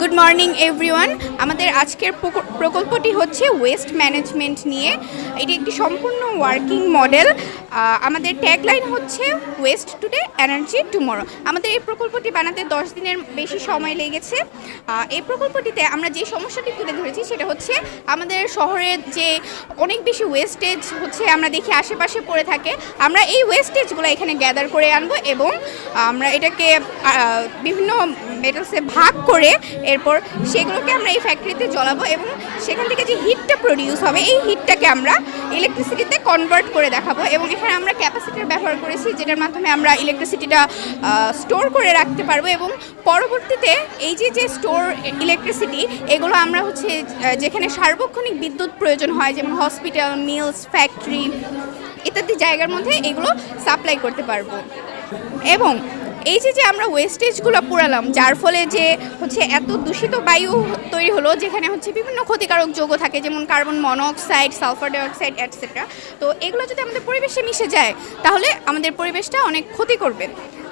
Good morning everyone. আমাদের আজকের প্রকল্পটি হচ্ছে ওয়েস্ট ম্যানেজমেন্ট নিয়ে। এটি একটি সম্পূর্ণ ওয়ার্কিং মডেল। আমাদের ট্যাগলাইন হচ্ছে ওয়েস্ট টুডে এনার্জি টুমরো। আমাদের এই প্রকল্পটি বানাতে 10 দিনের বেশি সময় লেগেছে। এই প্রকল্পটিতে আমরা যে সমস্যাটি তুলে ধরেছি সেটা হচ্ছে আমাদের শহরে যে অনেক বেশি ওয়েস্টেজ হচ্ছে আমরা দেখি আশেপাশে পড়ে থাকে। আমরা এই ওয়েস্টেজগুলো এখানে গ্যাদার করে আনবো এবং আমরা এটাকে বিভিন্ন মেটালসে ভাগ করে এরপর সেগুলোকে আমরা এই ফ্যাক্টরিতে জ্বালাবো এবং সেখান থেকে যে হিটটা প্রডিউস হবে এই হিটটাকে আমরা ইলেকট্রিসিটিতে কনভার্ট করে দেখাবো। এবং এখানে আমরা ক্যাপাসিটার ব্যবহার করেছি যেটার মাধ্যমে আমরা ইলেকট্রিসিটিটা স্টোর করে রাখতে পারবো এবং পরবর্তীতে এই যে স্টোর ইলেকট্রিসিটি এগুলো আমরা হচ্ছে যেখানে সার্বক্ষণিক বিদ্যুৎ প্রয়োজন হয় যেমন হসপিটাল, মিলস, ফ্যাক্টরি ইত্যাদি জায়গার মধ্যে এগুলো সাপ্লাই করতে পারবো। এবং এই যে আমরা ওয়েস্টেজগুলো পোড়ালাম যার ফলে যে হচ্ছে এত দূষিত বায়ু তৈরি হলো যেখানে হচ্ছে বিভিন্ন ক্ষতিকারক যৌগ থাকে যেমন carbon monoxide, sulphur dioxide etcetera. তো এগুলো যদি আমাদের পরিবেশে মিশে যায় তাহলে আমাদের পরিবেশটা অনেক ক্ষতি করবে।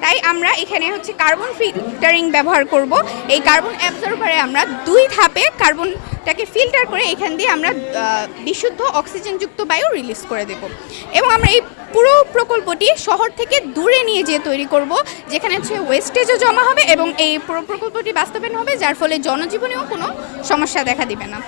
তাই আমরা এখানে হচ্ছে কার্বন ফিল্টারিং ব্যবহার করব। এই কার্বন অ্যাবজর্বারে আমরা 2 ধাপে কার্বনটাকে ফিল্টার করে এখান দিয়ে আমরা বিশুদ্ধ অক্সিজেনযুক্ত বায়ু রিলিজ করে দেব। এবং আমরা এই পুরো প্রকল্পটি শহর থেকে দূরে নিয়ে যেয়ে তৈরি করব যেখানে হচ্ছে ওয়েস্টেজও জমা হবে এবং এই পুরো প্রকল্পটি বাস্তবায়ন হবে যার ফলে জনজীবনেও কোনো সমস্যা দেখা দিবে না।